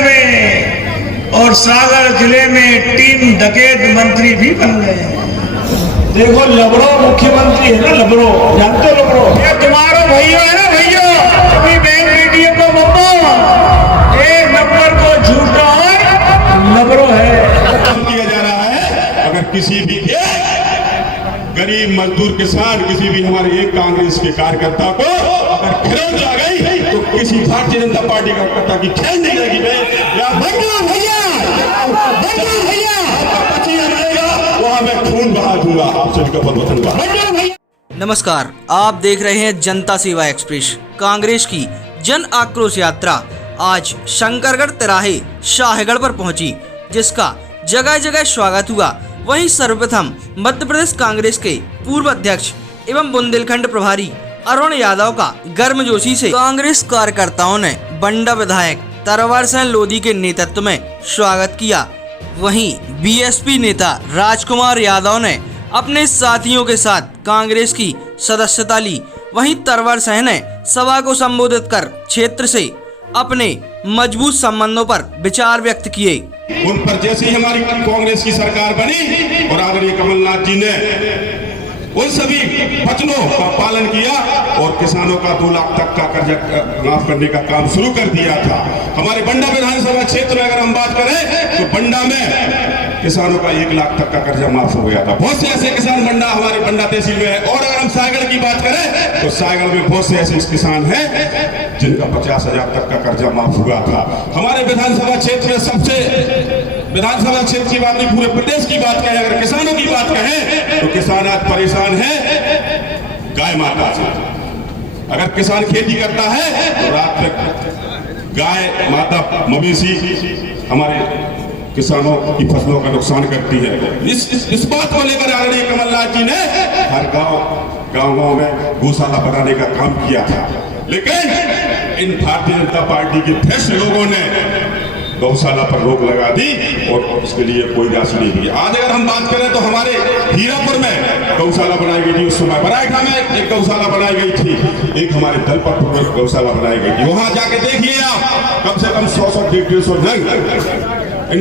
में और सागर जिले में टीम डकैत मंत्री भी बन गए। देखो लबड़ो मुख्यमंत्री है ना, लबड़ो जानते हो लबड़ो, ये तुम्हारा भैया है ना, भैया अभी बैंक मीडिया को मम्मा एक नंबर को झूठा है, लबड़ो है। किया जा रहा है अगर किसी भी गरीब मजदूर किसान किसी भी हमारे एक कांग्रेस के कार्यकर्ता को अगर खिलौत आ गई तो किसी भारतीय जनता पार्टी कार्यकर्ता की खेल नहीं रहेगी। वहां मैं खून बहा दूंगा, आप सभी का बहुत धन्यवाद। नमस्कार, आप देख रहे हैं जनता सेवा एक्सप्रेस। कांग्रेस की जन आक्रोश यात्रा आज शंकरगढ़ तिराहे शाहगढ़ पर पहुंची, जिसका जगह जगह स्वागत हुआ। वहीं सर्वप्रथम मध्य प्रदेश कांग्रेस के पूर्व अध्यक्ष एवं बुंदेलखंड प्रभारी अरुण यादव का गर्मजोशी से कांग्रेस कार्यकर्ताओं ने बंडा विधायक तरवर सिंह लोधी के नेतृत्व में स्वागत किया। वहीं बीएसपी नेता राजकुमार यादव ने अपने साथियों के साथ कांग्रेस की सदस्यता ली। वहीं तरवर सिंह ने सभा को संबोधित कर क्षेत्र से अपने मजबूत संबंधों पर विचार व्यक्त किए। उन पर जैसे ही हमारी कांग्रेस की सरकार बनी और आदरणीय कमलनाथ जी ने उन सभी वचनों का पालन किया और किसानों का 2 लाख तक का कर्जा माफ करने का काम शुरू कर दिया था। हमारे बंडा विधानसभा क्षेत्र में अगर हम बात करें तो बंडा में किसानों का 1 लाख तक का कर्जा माफ हो गया था। बहुत से ऐसे किसान हमारे बंडा तहसील में है। और अगर हम सागर की बात करें तो सागर में बहुत से ऐसे किसान हैं जिनका 50,000 तक का कर्जा माफ हुआ था। हमारे विधानसभा क्षेत्र में सबसे विधानसभा क्षेत्र की बात नहीं, पूरे प्रदेश की बात कहें, अगर किसानों की बात कहें तो किसान आज परेशान है गाय माता से। अगर किसान खेती करता है तो रात में गाय माता मवेशी हमारे किसानों की फसलों का नुकसान करती है। इस बात को लेकर आदरणीय कमलनाथ जी ने हर गांव में गौशाला बनाने का काम किया था। लेकिन इन भारतीय जनता पार्टी के भ्रष्ट लोगों ने गौशाला पर रोक लगा दी और इसके लिए कोई राशि नहीं दी। आज अगर हम बात करें तो हमारे हीरापुर में गौशाला बनाई गई थी, उस समय बराइठा में एक गौशाला बनाई गई थी, एक हमारे दलपतपुर में गौशाला बनाई गई थी। वहां जाके देखिए आप, कम से कम 100-150 नग इन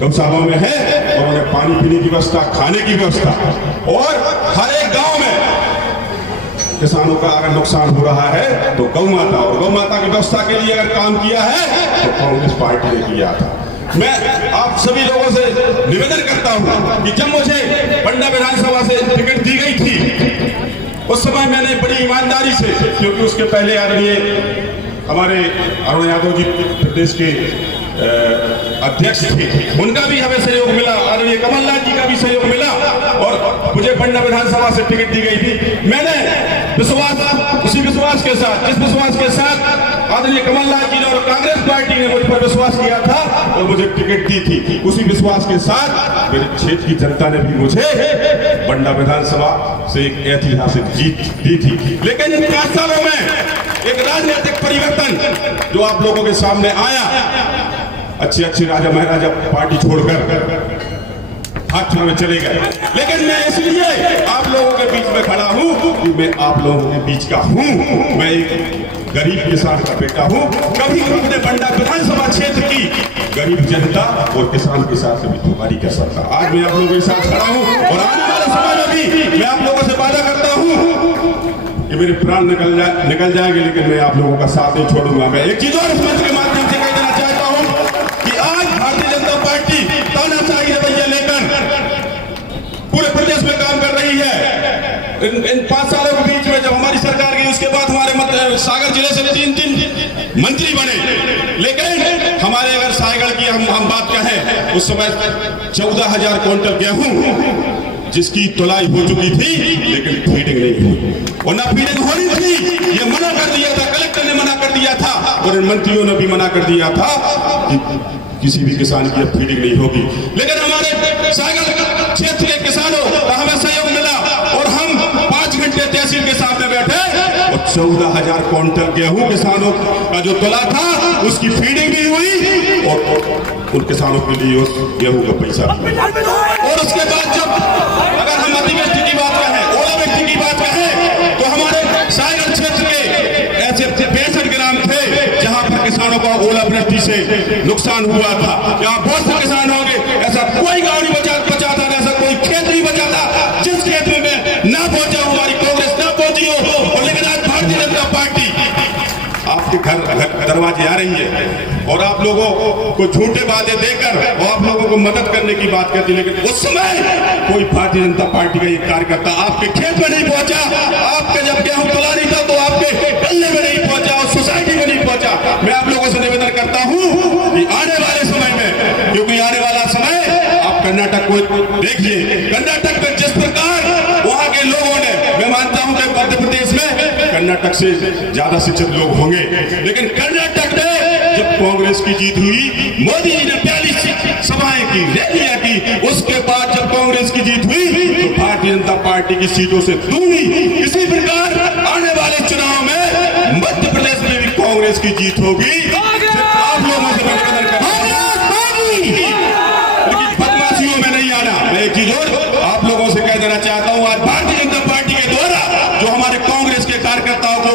गौशालाओं में है और उन्हें पानी पीने की व्यवस्था, खाने की व्यवस्था, और हर एक गाँव में किसानों का अगर नुकसान हो रहा है तो गौ माता और गौ माता की व्यवस्था के लिए अगर काम किया है तो कांग्रेस पार्टी ने किया था। मैं आप सभी लोगों से निवेदन करता हूं कि जब मुझे बंडा विधानसभा से टिकट दी गई थी उस समय मैंने बड़ी ईमानदारी से, क्योंकि उसके पहले आदरणीय हमारे अरुण यादव जी प्रदेश के अध्यक्ष थे, उनका भी हमें सहयोग मिला, आदरणीय कमलनाथ जी का भी सहयोग मिला और मुझे बंडा विधानसभा से टिकट दी गई थी। मैंने उसी विश्वास के साथ, जिस विश्वास के साथ आदरणीय कमलनाथ जी ने और कांग्रेस पार्टी ने मुझ पर विश्वास किया था और मुझे टिकट दी थी, उसी विश्वास के साथ मेरे क्षेत्र की जनता ने भी मुझे बंडा विधानसभा से एक ऐतिहासिक जीत दी थी। लेकिन इन 5 सालों में एक राजनीतिक परिवर्तन जो आप लोगों के सामने आया, अच्छे राजा महाराजा पार्टी छोड़कर भाजपा में चले गए। लेकिन मैं इसलिए आप लोगों के बीच में खड़ा हूं कि मैं आप लोगों के बीच का हूं। मैं एक गरीब किसान का बेटा हूं। कभी अपने बंडा विधानसभा क्षेत्र की गरीब जनता और किसान के साथ कभी धोखाधड़ी कर सकता। आज मैं आप लोगों के साथ खड़ा हूं और आने वाले समय में भी मैं आप लोगों से वादा करता हूं कि मेरे प्राण निकल जाएंगे लेकिन मैं आप लोगों का साथ नहीं छोड़ूंगा। मैं एक चीज और इस मंच के माध्यम से कह देना चाहता हूं कि आज भारतीय जनता पार्टी तानाशाही रवैया लेकर पूरे प्रदेश में काम कर रही है। इन 5 सालों के बीच में जब हमारी सरकार गई उसके बाद हमारे सागर जिले से 3 मंत्री बने। लेकिन हमारे अगर सागर की हम बात कहें उस समय 14,000 क्विंटल गेहूं जिसकी तुलाई हो चुकी थी लेकिन फीडिंग नहीं हुई और ना फीडिंग होनी थी, ये मना कर दिया था, कलेक्टर ने मना कर दिया था और इन मंत्रियों ने भी मना कर दिया था कि किसी भी किसान की फीडिंग नहीं होगी। लेकिन हमारे सागर क्षेत्र के किसानों का हमें सहयोग मिला और हम 5 घंटे तहसील के सामने बैठे और 14,000 क्विंटल गेहूं किसानों का जो तुला था उसकी फीडिंग भी हुई और उन किसानों के लिए उस गेहूं का पैसा भी मिला। और उसके बाद जब अगर हम अतिवृष्टि की बात करें, ओलावृष्टि की बात करें तो हमारे सागर क्षेत्र के ऐसे 65 ग्राम थे जहां पर किसानों को ओलावृष्टि से नुकसान हुआ था। यहाँ बहुत से किसान होंगे, ऐसा कोई गांव नहीं बचा था, ऐसा कोई खेत नहीं बचा था जिस खेत में ना पहुंचा हमारी कांग्रेस ना पहुंची हो। और लेकिन आज भारतीय जनता पार्टी आपके घर दरवाजे आ रही है और आप लोगों को झूठे वादे देकर और आप लोगों को मदद करने की बात करती है, लेकिन उस समय कोई भारतीय जनता पार्टी का एक कार्यकर्ता आपके खेत में नहीं पहुंचा, आपके जब गेहूं तुला नहीं था तो आपके गले में नहीं पहुंचा और सोसाइटी में नहीं पहुंचा। मैं आप लोगों से निवेदन करता हूं कि आने वाले समय में, क्योंकि आने वाला समय आप कर्नाटक को देखिए, कर्नाटक में जिस प्रकार वहां के लोगों ने, मैं मानता हूं कि मध्य प्रदेश में कर्नाटक से ज्यादा शिक्षित लोग होंगे, लेकिन कर्नाटक में जब कांग्रेस की जीत हुई, मोदी जी ने 42 सभाएं की, रैलियां की, उसके बाद जब कांग्रेस की जीत हुई तो भारतीय जनता पार्टी की सीटों से दूनी। इसी प्रकार आने वाले चुनाव में मध्य प्रदेश में भी कांग्रेस की जीत होगी। आप लोगों से निवेदन करता हूं, लेकिन बदमाशियों में नहीं आना। मैं एक चीज और आप लोगों से कह देना चाहता हूं, आज भारतीय जनता पार्टी के द्वारा जो हमारे कांग्रेस के कार्यकर्ताओं को,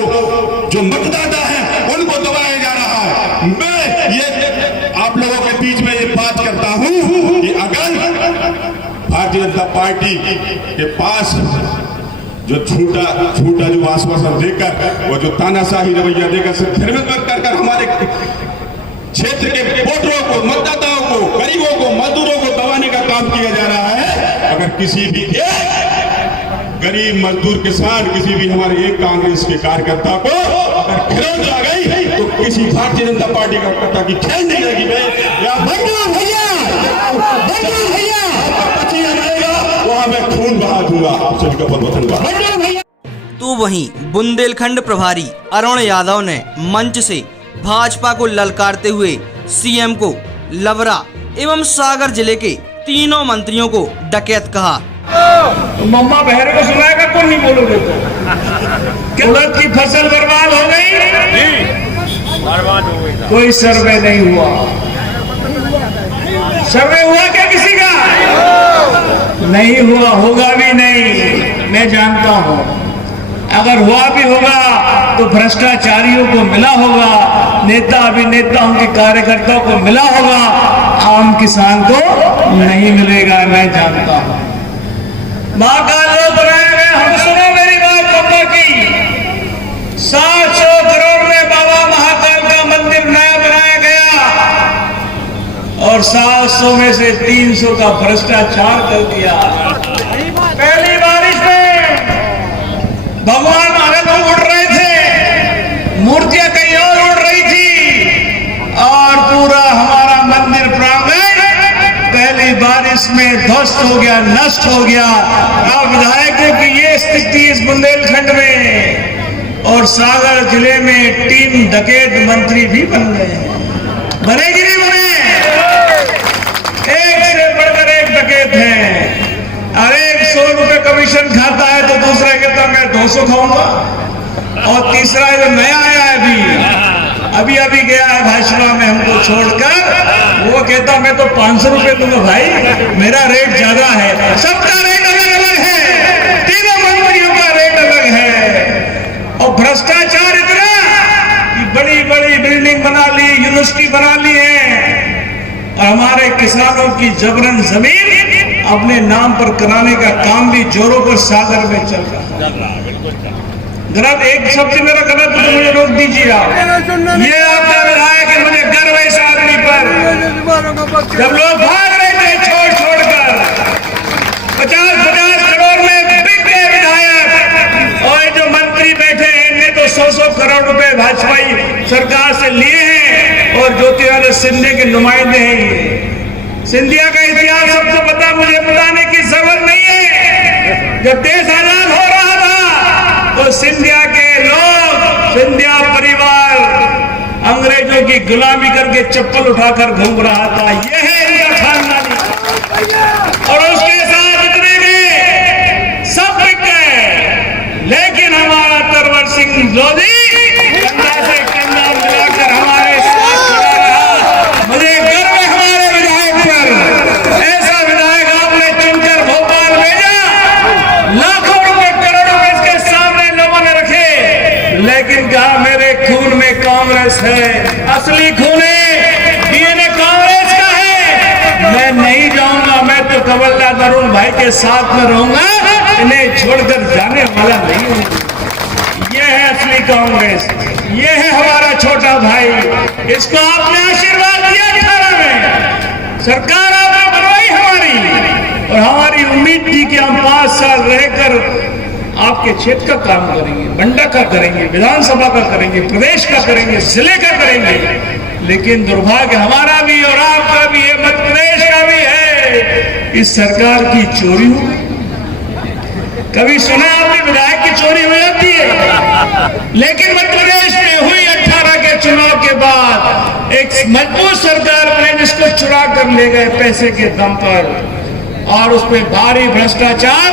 जो मतदाता है, उनको दबाया जा रहा है। मैं ये आप लोगों के बीच में ये बात करता हूं कि अगर भारतीय जनता पार्टी के पास जो झूठा जो आश्वासन देकर और जो तानाशाही रवैया देकर सिर्फ भ्रमित कर हमारे क्षेत्र के वोटरों को, मतदाताओं को, गरीबों को, मजदूरों को दबाने का काम किया जा रहा है, अगर किसी भी गरीब मजदूर किसान, किसी भी हमारे एक कांग्रेस के कार्यकर्ता को अगर खिलौत आ गई तो किसी भारतीय जनता पार्टी कार्यकर्ता की खेल नहीं रहेगी। वहां मैं खून बहा दूंगा, आप सभी का बहुत धन्यवाद। तो वहीं बुंदेलखंड प्रभारी अरुण यादव ने मंच से भाजपा को ललकारते हुए सीएम को लवरा एवं सागर जिले के तीनों मंत्रियों को डकैत कहा। तो मम्मा बहरे को सुनाएगा, कौन नहीं बोलोगे तो उड़द की फसल बर्बाद हो गई, बर्बाद हो गई, कोई सर्वे नहीं हुआ। सर्वे हुआ क्या किसी का? नहीं हुआ, होगा भी नहीं, मैं जानता हूं। अगर हुआ भी होगा तो भ्रष्टाचारियों को मिला होगा, नेता अभिनेताओं के कार्यकर्ताओं को मिला होगा, आम किसान को नहीं मिलेगा, मैं जानता हूं। महाकाल लोग बनाए गए, हम सुनो मेरी बात पापा की। 700 करोड़ में बाबा महाकाल का मंदिर नया बनाया गया और 700 में से 300 का भ्रष्टाचार कर दिया। पहली बारिश में भगवान महाराज उड़ रहे थे, मूर्तियां कहीं और उड़ रही थी और पूरा हमारा मंदिर प्रांगण पहली बारिश में ध्वस्त हो गया, नष्ट हो गया। अब विधायकों की ये स्थिति इस बुंदेलखंड में और सागर जिले में 3 डकैत मंत्री भी बन गए। बने कि नहीं बने? एक से बढ़कर एक डकैत है। अरे 100 रुपए कमीशन खाता है तो दूसरा कहता मैं 200 खाऊंगा, और तीसरा जो नया आया है अभी गया है भाजपा में हमको छोड़कर, वो कहता मैं तो 500 रुपए दूंगा भाई, मेरा रेट ज्यादा है। सबका रेट अलग अलग है, तीनों मंत्रियों का रेट अलग है। और भ्रष्टाचार इतना कि बड़ी बड़ी बिल्डिंग बना ली, यूनिवर्सिटी बना ली है, और हमारे किसानों की जबरन जमीन अपने नाम पर कराने का काम भी जोरों पर सागर में चल रहा है। गलत एक शब्द मेरा गलत तो मुझे रोक दीजिए आप। ये आपका विधायक है, मुझे गर्व है इस आदमी पर। जब लोग भाग रहे थे छोड़ कर 50-50 करोड़ में बिक गए विधायक, और जो मंत्री बैठे हैं इनने तो 100-100 करोड़ रुपए भाजपाई सरकार से लिए हैं, और ज्योतिरादित्य सिंधिया के नुमाइंदे हैं ये। सिंधिया का इतिहास सबको पता, मुझे बताने की जरूरत नहीं है। जब देश आजाद हो रहा था तो सिंधिया के लोग, सिंधिया परिवार अंग्रेजों की गुलामी करके चप्पल उठाकर घूम रहा था। यह है इनका खानदानी, और उसके साथ इतने भी सब बिक गए। लेकिन हमारा तरवर सिंह लोधी कंधा से कंधा मिलाकर हमारे साथ खड़ा रहा। मुझे गर्व है हमारे विधायक पर। ऐसा विधायक आपने चुनकर भोपाल भेजा, लाखों रुपए करोड़ों में इसके सामने लोगों ने रखे, लेकिन कहा मेरे खून में कांग्रेस है। असली खून के साथ में रहूंगा, इन्हें छोड़कर जाने वाला नहीं हूं। ये है असली कांग्रेस, ये है हमारा छोटा भाई। इसको आपने आशीर्वाद दिया 18 में, सरकार आपने बनवाई हमारी, और हमारी उम्मीद थी कि हम 5 साल रहकर आपके क्षेत्र का काम करेंगे, बंडा का करेंगे, विधानसभा का करेंगे, प्रदेश का करेंगे, जिले का करेंगे। लेकिन दुर्भाग्य हमारा भी और आपका भी है, मध्य प्रदेश का भी है, इस सरकार की चोरी हो। कभी सुना आपने विधायक की चोरी हो जाती है? लेकिन मध्य प्रदेश में हुई 18 के चुनाव के बाद एक मजबूत सरकार बने जिसको चुरा कर ले गए पैसे के दम पर, और उसमें भारी भ्रष्टाचार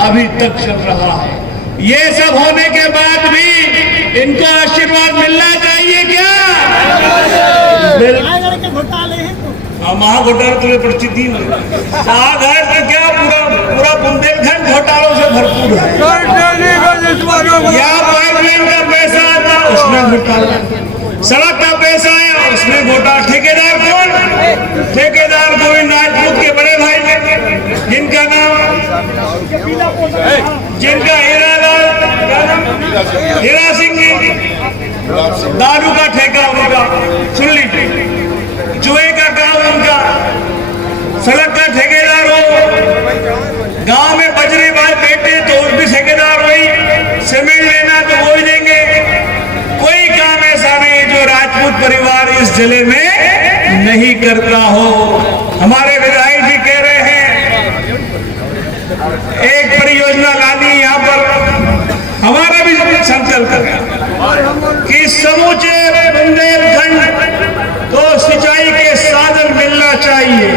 अभी तक चल रहा है। ये सब होने के बाद भी इनको आशीर्वाद मिलना चाहिए क्या? महाघोटाला तुम्हें परिस्थिति सागर तो क्या पूरा बुंदेलखंड घोटालों से भरपूर है। या पाइपलाइन का पैसा आता उसमें घोटाला, सड़क का पैसा आया उसमें घोटाला। ठेकेदार कौन? ठेकेदार गोविंद राजपूत के बड़े भाई जिनका नाम हीरा सिंह जी, दारू का ठेका उनका, सुन लीजिए, जुए का काम उनका, सड़क का ठेकेदार हो, गांव में बजरी बाल बेटे तो उस भी ठेकेदार हुई, सीमेंट लेना तो वो ही देंगे। कोई काम ऐसा नहीं जो राजपूत परिवार इस जिले में नहीं करता हो। हमारे विधायक जी कह रहे हैं एक परियोजना लानी यहाँ पर, हमारा भी संकल्प है कि समूचे बुंदेलखंड को सिंचाई के साधन मिलना चाहिए।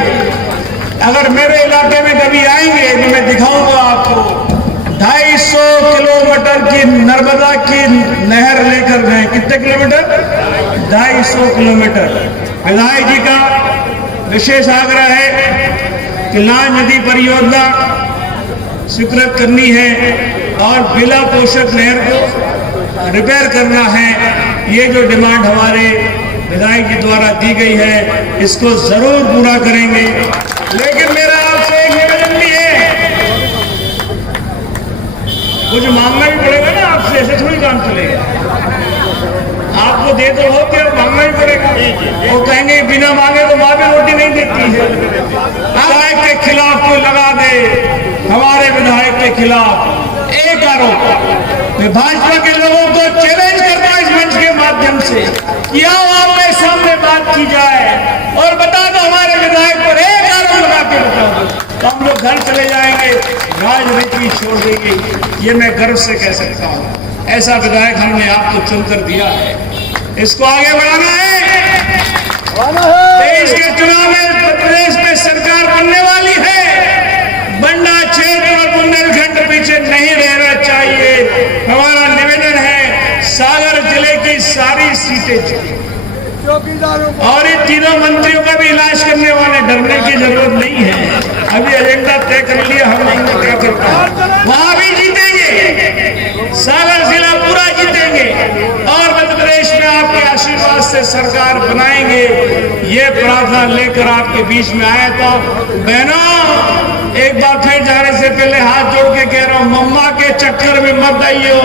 अगर मेरे इलाके में कभी आएंगे तो मैं दिखाऊंगा आपको, 250 किलोमीटर की नर्मदा की नहर लेकर गए। कितने किलोमीटर? 250 किलोमीटर। विधायक जी का विशेष आग्रह है कि लाल नदी परियोजना स्वीकृत करनी है और बिला पोषक नहर को रिपेयर करना है। ये जो डिमांड हमारे विधायक जी द्वारा दी गई है इसको जरूर पूरा करेंगे। लेकिन मेरा आपसे एक निवेदन भी है, कुछ मांगना भी पड़ेगा ना आपसे, ऐसे थोड़ी काम चलेगा। आपको दे तो हो क्या, मांगना ही पड़ेगा। वो कहेंगे बिना मांगे तो माँ भी रोटी नहीं देती है। विधायक के खिलाफ कोई लगा दे, हमारे विधायक के खिलाफ एक आरोप, मैं भाजपा के लोगों को चैलेंज करता हूं इस मंच के माध्यम से, या आपके सामने बात की जाए और बता दो हमारे विधायक पर एक आरोप लगा के बताओ, तो हम लोग घर चले जाएंगे, राजनीति छोड़ देंगे। ये मैं गर्व से कह सकता हूँ। ऐसा विधायक हमने आपको चुनकर दिया है, इसको आगे बढ़ाना है। देश के चुनाव में प्रदेश में सरकार बनने वाली है, बंडा क्षेत्र और बुंदेलखंड पीछे नहीं रहना चाहिए। हमारा निवेदन है सागर जिले की सारी सीटें और इन तीनों मंत्रियों का भी इलाज करने वाले, डरने की जरूरत नहीं है। अभी एजेंडा तय कर लिया हम क्या करते हैं, वहां भी जीतेंगे, सागर जिला पूरा जीतेंगे और मध्य प्रदेश में आपके आशीर्वाद से सरकार बनाएंगे। ये प्रार्थना लेकर आपके बीच में आया था। बहनों, एक बार फिर जाने से पहले हाथ जोड़ के कह रहा हूं, मम्मा के चक्कर में मत आइयो,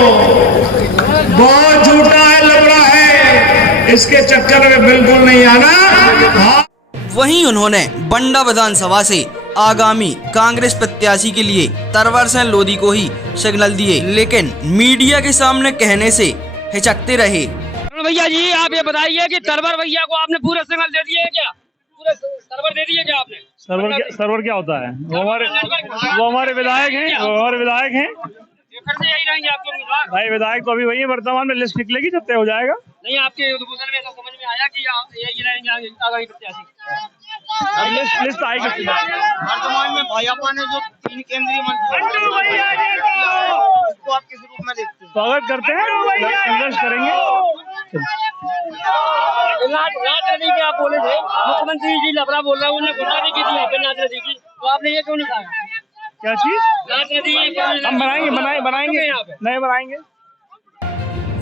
बहुत झूठा है, लबड़ा है, इसके चक्कर में बिल्कुल नहीं आना। वहीं उन्होंने बंडा विधानसभा से आगामी कांग्रेस प्रत्याशी के लिए तरवर सिंह लोधी को ही सिग्नल दिए, लेकिन मीडिया के सामने कहने से हिचकते रहे। भैया जी, आप ये बताइए कि तरवर भैया को आपने पूरा सिग्नल दे दिए क्या? पूरा सर्वर दे दिए क्या आपने? सर्वर क्या होता है? वो हमारे विधायक हैं, वो हमारे विधायक हैं। फिर से यही रहेंगे आपके उम्मीदवार? भाई विधायक तो अभी वही है, वर्तमान में लिस्ट निकलेगी जब तय हो जाएगा। नहीं, आपके उद्घोषण में ऐसा समझ में आया कि यही रहेंगे आगामी प्रत्याशी? लिस्ट आएगी। वर्तमान में भाजपा ने जो 3 केंद्रीय मंत्री उसको आप किस रूप में देखते हैं? स्वागत करते हैं, संघर्ष करेंगे। नाथ नदी के आप बोले थे, मुख्यमंत्री जी लबड़ा बोल रहा है, उन्होंने घोषणा नहीं की थी यहाँ पे नाथ नदी की, तो आपने ये क्यों नहीं कहा? क्या चीज? नाथ नदी हम बनाएंगे नहीं बनाएंगे।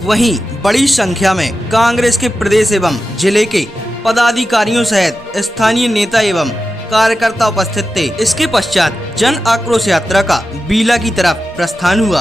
वहीं बड़ी संख्या में कांग्रेस के प्रदेश एवं जिले के पदाधिकारियों सहित स्थानीय नेता एवं कार्यकर्ता उपस्थित थे। इसके पश्चात जन आक्रोश यात्रा का बीला की तरफ प्रस्थान हुआ।